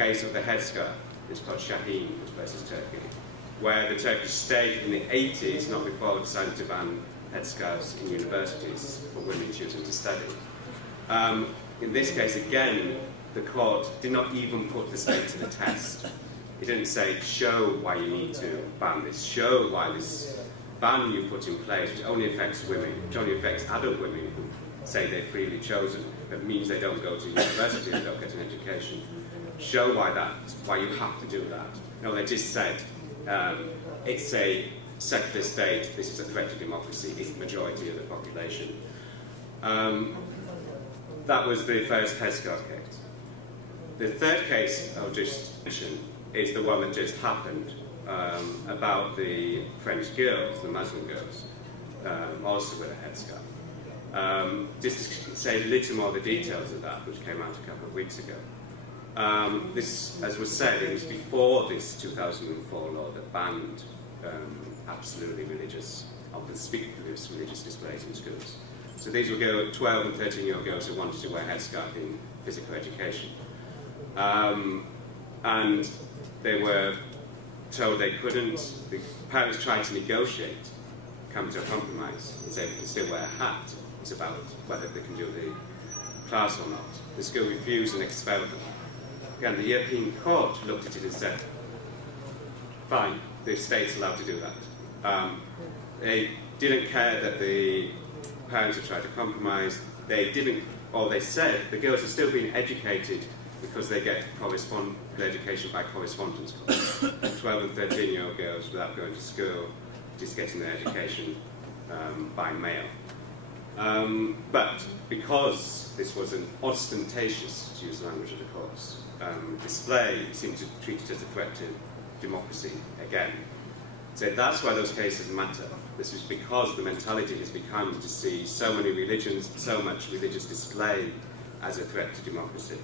case of the headscarf, it's called Herein, which versus Turkey, where the Turkish state in the 80s, not before, decided to ban headscarves in universities for women choosing to study. In this case, again, the court did not even put the state to the test. It didn't say, show why you need to ban this, show why this ban you put in place, which only affects women, which only affects adult women who say they've freely chosen, that means they don't go to university and don't get an education. Show why you have to do that. No, they just said, it's a secular state, this is a threat to democracy, it's the majority of the population. That was the first headscarf case. The third case I'll just mention is the one that just happened about the French girls, the Muslim girls, also with a headscarf. Just to say a little more of the details of that, which came out a couple of weeks ago. This, as was said, it was before this 2004 law that banned absolutely religious, conspicuous religious displays in schools. So these were 12 and 13-year-old girls who wanted to wear headscarf in physical education. And they were told they couldn't. The parents tried to negotiate, come to a compromise, and say they can still wear a hat. It's about whether they can do the class or not. The school refused and expelled them. Again, the European Court looked at it and said, fine, the state's allowed to do that. They didn't care that the parents had tried to compromise. They didn't, or they said the girls are still being educated because they get their education by correspondence. 12 and 13-year-old girls without going to school, just getting their education by mail. But because this was an ostentatious, to use the language of the course, display, it seemed to treat it as a threat to democracy again. So that's why those cases matter. This is because the mentality has become to see so many religions, so much religious display as a threat to democracy.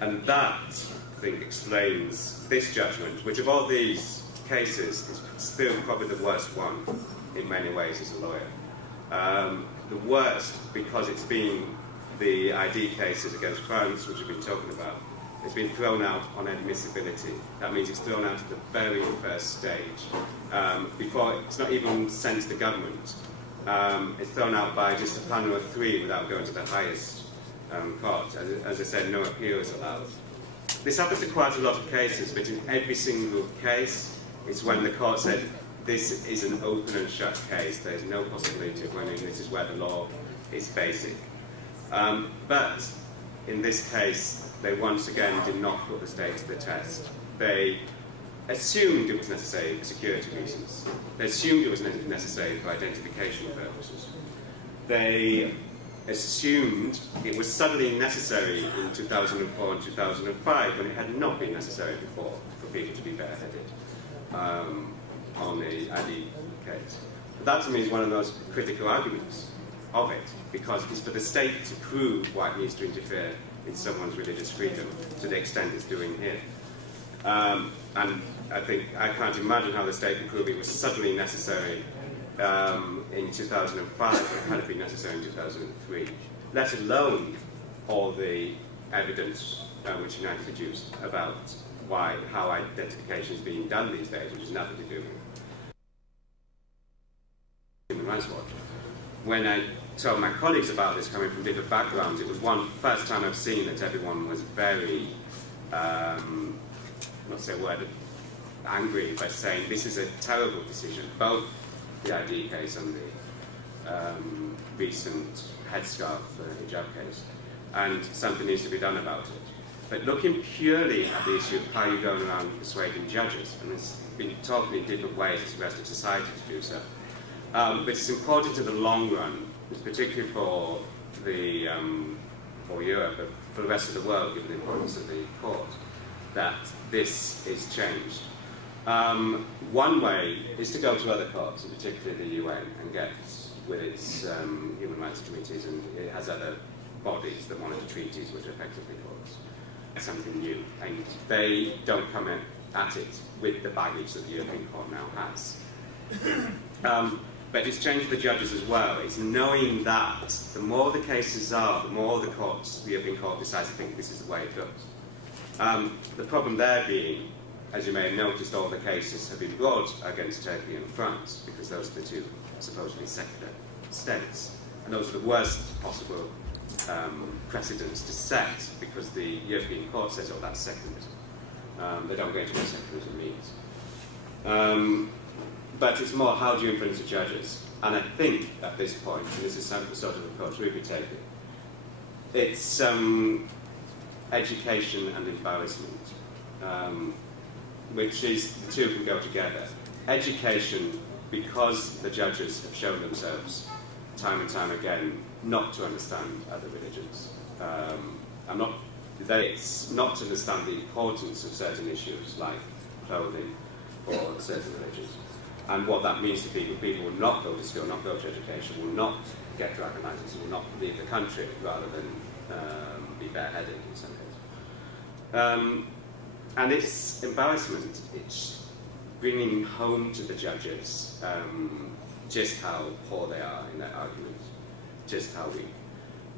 And that, I think, explains this judgment, which of all these cases is still probably the worst one in many ways as a lawyer. The worst because it's been the ID cases against France, which we've been talking about. It's been thrown out on admissibility. That means it's thrown out at the very first stage. Before it's not even sent to the government. It's thrown out by just a panel of 3 without going to the highest court. As I said, no appeal is allowed. This happens to quite a lot of cases, but in every single case, it's when the court said, this is an open and shut case. There's no possibility of winning. This is where the law is basic. But in this case, they once again did not put the state to the test. They assumed it was necessary for security reasons. They assumed it was necessary for identification purposes. They assumed it was suddenly necessary in 2004 and 2005 when it had not been necessary before for people to be bareheaded on the ID case. But that to me is one of the most critical arguments of it, because it's for the state to prove why it needs to interfere in someone's religious freedom to the extent it's doing here. And I think I can't imagine how the state can prove it was suddenly necessary in 2005 when it had been necessary in 2003, let alone all the evidence which United produced about how identification is being done these days, which has nothing to do with Human Rights Watch. When I told my colleagues about this coming from different backgrounds, it was first time I've seen that everyone was very, not say a word, angry, but saying this is a terrible decision, both the ID case and the recent headscarf hijab case, and something needs to be done about it. But looking purely at the issue of how you're going around persuading judges, and it's been talked in different ways as the rest of society to do so, but it's important in the long run, particularly for Europe, but for the rest of the world, given the importance of the court, that this is changed. One way is to go to other courts, and particularly the UN, and get with its human rights committees, and it has other bodies that monitor treaties which are effectively courts. Something new, and they don't come at it with the baggage that the European Court now has. But it's changed the judges as well. It's knowing that the more the cases are, the more the European Court decides to think this is the way it goes. The problem there being, as you may have noticed, all the cases have been brought against Turkey and France, because those are the two supposedly secular states. And those are the worst possible precedents to set, because the European Court says, oh, that's secularism. They don't go into what secularism means. But it's more, how do you influence the judges? And I think at this point, and this is the sort of approach we'll be taking, it's education and embarrassment, which is, the two can go together. Education, because the judges have shown themselves time and time again not to understand other religions. It's not to understand the importance of certain issues like clothing or certain religions. And what that means to people, people will not go to school, not go to education, will not get driving licenses, will not leave the country rather than be bareheaded in some cases. And it's embarrassment. It's bringing home to the judges just how poor they are in their arguments, just how weak.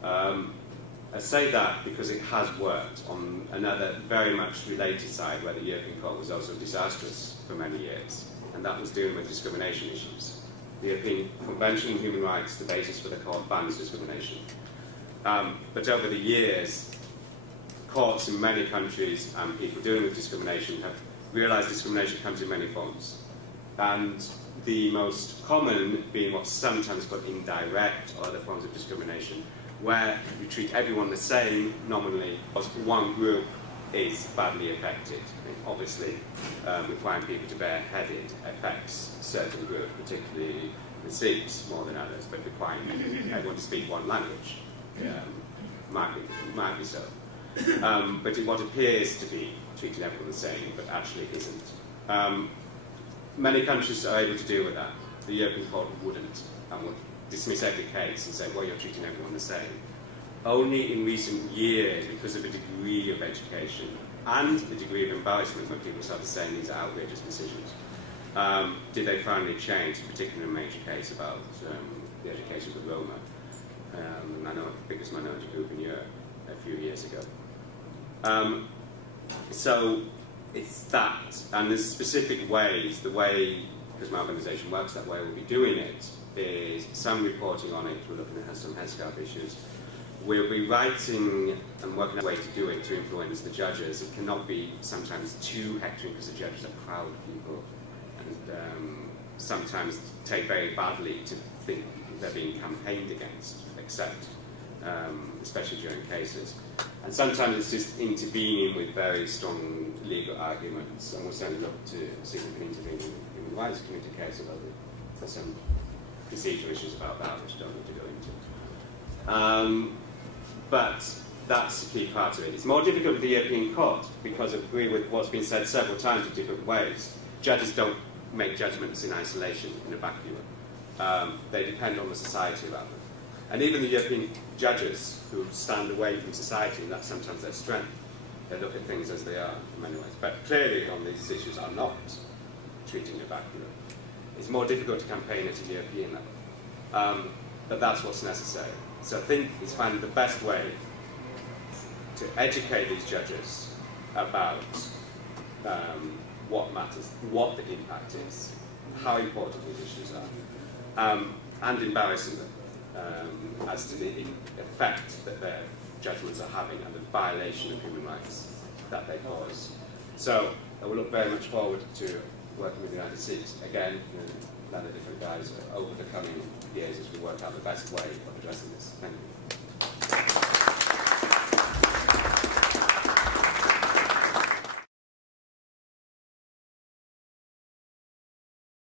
I say that because it has worked on another very much related side where the European Court was also disastrous for many years, and that was dealing with discrimination issues. The European Convention on Human Rights, the basis for the court, bans discrimination. But over the years, courts in many countries and people dealing with discrimination have realised discrimination comes in many forms. And the most common being what's sometimes called indirect or other forms of discrimination, where you treat everyone the same nominally, because one group is badly affected. Obviously, requiring people to bear headed affects certain groups, particularly the Sikhs more than others, but requiring everyone to speak one language might be so. But what appears to be treating everyone the same, but actually isn't. Many countries are able to deal with that. The European Court wouldn't, and would dismiss every case and say, well, you're treating everyone the same. Only in recent years, because of the degree of education and the degree of embarrassment when people started saying these are outrageous decisions, did they finally change, particularly a major case about the education of the Roma, the biggest minority group in Europe a few years ago. So it's that, and there's specific ways, the way, because my organisation works that way, we'll be doing it, is some reporting on it, we're looking at some headscarf issues. We'll be writing and working out a way to do it to influence the judges. It cannot be sometimes too hectoring because the judges are proud people and sometimes take very badly to think they're being campaigned against, except especially during cases. And sometimes it's just intervening with very strong legal arguments, and we'll certainly look to see if we can intervene in the rights committee case, although there's some procedural issues about that which I don't need to go into. But that's the key part of it. It's more difficult with the European Court because I agree with what's been said several times in different ways. Judges don't make judgments in isolation, in a vacuum. They depend on the society around them. And even the European judges who stand away from society, and that's sometimes their strength, they look at things as they are in many ways. But clearly on these issues are not treating a vacuum. It's more difficult to campaign at a European level. But that's what's necessary. So I think it's finding the best way to educate these judges about what matters, what the impact is, how important these issues are, and embarrassing them as to the effect that their judgments are having and the violation of human rights that they cause. So I will look very much forward to working with the United Sikhs again, and other different guys over the coming years as we work out the best way of addressing this. Thank you.